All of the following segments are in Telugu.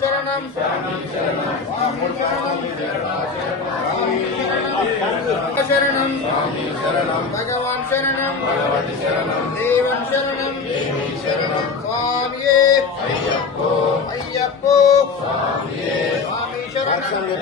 சரணம் சரணம் பகவான் சரணம் தேவன் சரணம் சுவாமியே ஐயப்போ சுவாமி சரணம்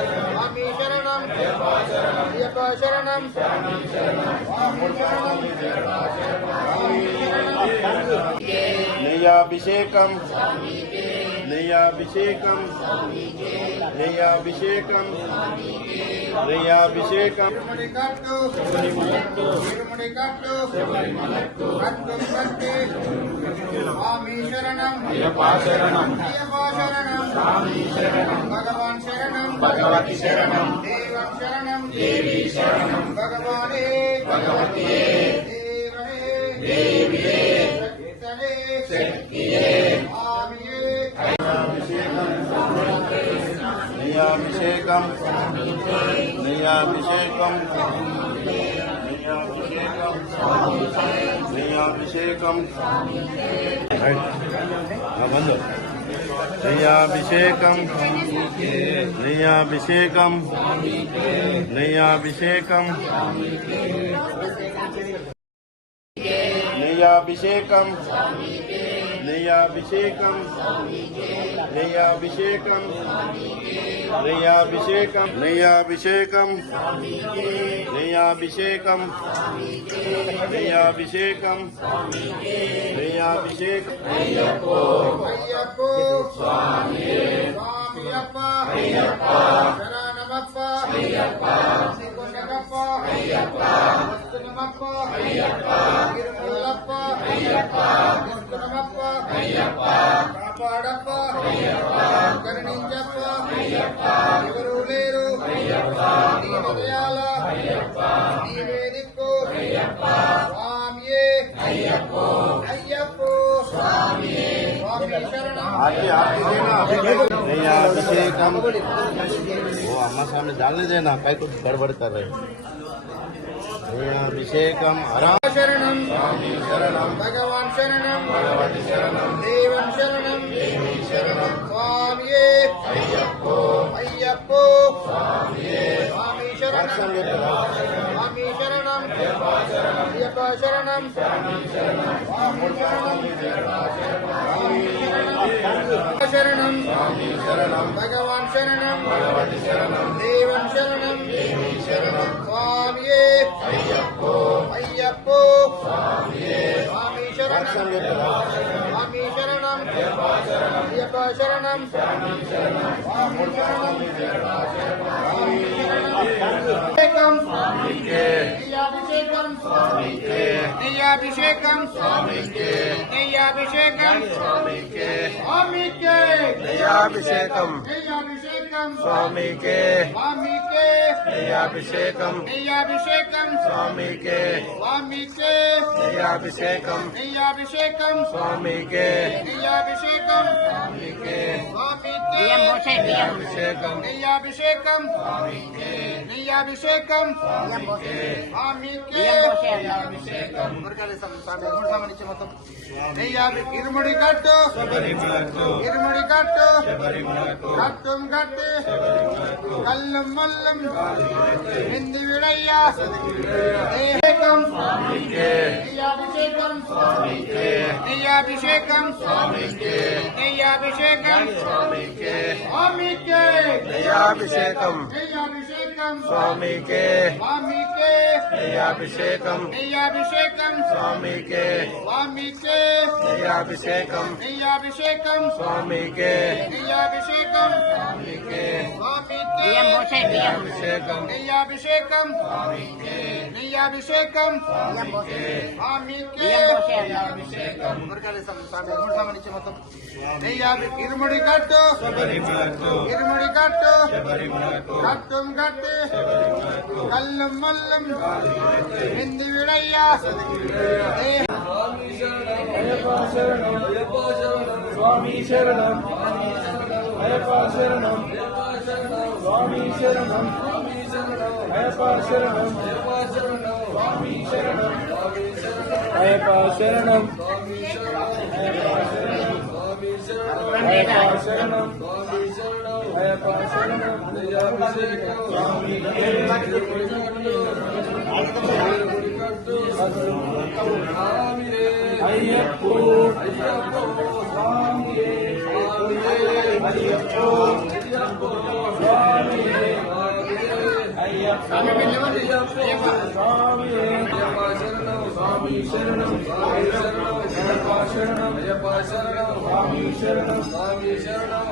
சுவாமி சரணம் ஐயப்பா சரணம் நெய்யாபிஷேகம் சுவாமி నయాభిషేకం నయాభిషేకం నయాభిషేకం కట్టు తిరుమణి కట్టు కట్టు కట్టి స్వామి శరణం అయ్యప్పా శరణం అయ్యప్పా శరణం స్వామి శరణం భగవాన్ శరణం భగవతి శరణం దేవం శరణం దేవి శరణం భగవానే భగవతియే దేవే దేవియే శక్తియే నియాభిషేకం నియాభిషేకం నియాభిషేకం నియాభిషేకం బంధు నయ్యాభిషేకం నయ్యాభిషేకం నయ్యాభిషేకం నయ్యాభిషేకం నయ్యాభిషేకం నయ్యాభిషేకం నయ్యాభిషేకం నయ్యాభిషేకం నయ్యాభిషేకం నయ్యాభిషేకం నయ్యాభిషేకం అయ్యప్పో అయ్యప్పో స్వామి అయ్యప్ప అయ్యప్ప శరణమప్ప అయ్యప్ప శ్రీగుండకప్ప అయ్యప్ప వస్తునమప్ప అయ్యప్ప తిరుమలప్ప అయ్యప్ప آپ آپ وہ ہمارے سامنے جاننے دینا کاڑبڑ کر رہے کم ہرام شرم شرم بھگوان شرن شرم ஐயப்போ ஐயப்போ சுவாமியே சுவாமி சரணம் சுவாமி சரணம் ஐயப்பா சரணம் சுவாமி சரணம் சரணம் சரணம் பகவான் சரணம் தேவன் சரணம் சரணம் சுவாமியே ஐயப்போ ஐயப்போ சுவாமி சரணம் சுவாமி சரணம் అయ్యప్ప శరణం అభిషేకం నెయ్యాభిషేకం నెయ్యాభిషేకం నెయ్యాభిషేకం స్వామికే నెయ్యాభిషేకం నెయ్యాభిషేకం స్వామికే స్వామికే నెయ్యాభిషేకం నెయ్యాభిషేకం స్వామికే స్వామికే நெய்யாபிஷேகம் நெய்யாபிஷேகம் சுவாமிக்கு நெய்யாபிஷேகம் சுவாமிக்கு சுவாமிக்கு நெய்யாபிஷேகம் நெய்யாபிஷேகம் சுவாமிக்கு நெய்யாபிஷேகம் சுவாமிக்கு சுவாமிக்கு நெய்யாபிஷேகம் முருகலிசம் சாமி மூணாம் நிச்சயம் மொத்தம் நெய்யாபி இருமுடி காட்டு இருமுடி காட்டு கட்டும் கட்டு கல்லும் மல்லும் இந்து விடையா நெய்யாபிஷேகம் சுவாமிக்கு நெய்யா అభిషేకం స్వామికే నెయ్యాభిషేకం స్వామికే నెయ్యాభిషేకం స్వామికే స్వామికే నెయ్యాభిషేకం నెయ్యాభిషేకం స్వామికే స్వామి స్వామికే నెయ్యాభిషేకం నెయ్యాభిషేకం స్వామికే స్వామికే నెయ్యాభిషేకం నెయ్యాభిషేకం స్వామికే నెయ్యాభిషేకం స్వామికే స్వామికే నెయ్యాభిషేకం నెయ్యాభిషేకం స్వామికే నెయ్యాభిషేకం స్వామికే స్వామికే నెయ్యాభిషేకం మురుగలేసం స్వామి మూడమనిచి మొత్తం నెయ్యాభి ఇరుముడి காலம் எந்த விடையா சுவாமி சரணம் ஐயப்பா சரணம் சுவாமி சரணம் ஐயப்பா சரணம் சுவாமி சரணம் ஐயப்பா சரணம் ஐயப்பா சரணம் ஐயப்பா சரணம் سوامی سوامی سوامی جا شرم سوامی شرم سوامی شرم پاشرن جب پاشرن سوامی شرم سوامی شرم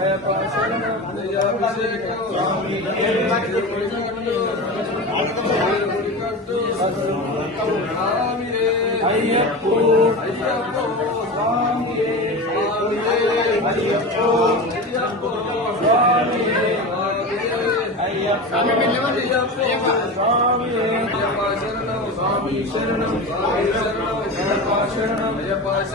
جا چند سوامی شرم سوامی چپا چند جب پاس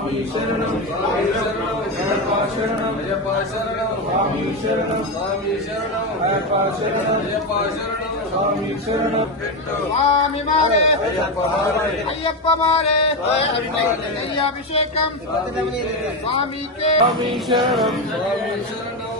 Swami Mare, Ayyappa Mare, Ayyabhishekam, Swami Ke, Swami Sharanam, Swami Sharanam,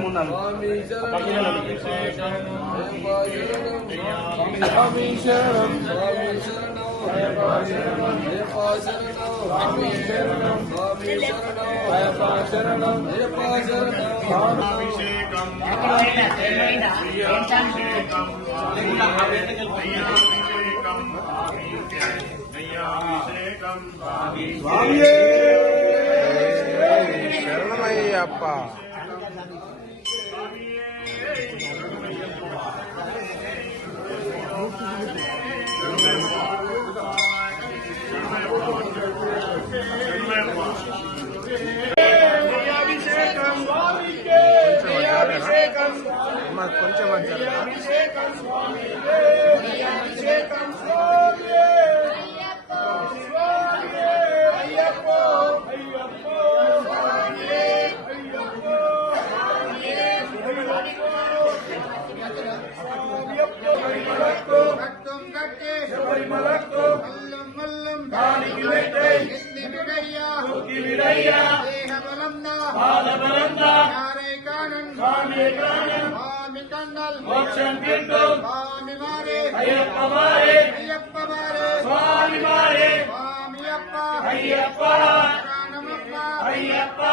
ముందాను అభిషేకం అభిషేకం అభిషేకం Yeah, we say come, Swami, yeah. மலக்கும் காணி கிளைத்தை தூக்கி விடையா பாதபலந்தா Ayyappa Ayyappa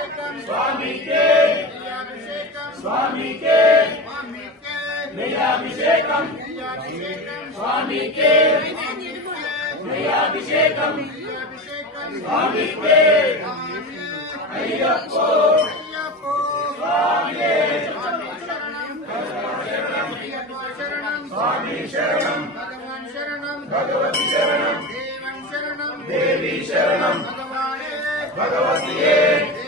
Swami ke, Maya Abhishekam, Swami ke, Maya Abhishekam, Swami ke, Ayyappo, Swami Swami Sharanam, Bhagavati Sharanam, Devi Sharanam, Bhagavati Sharanam, Bhagavati Sharanam, Bhagavati Sharanam, Bhagavati Sharanam,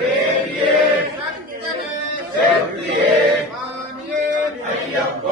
ஐயப்போ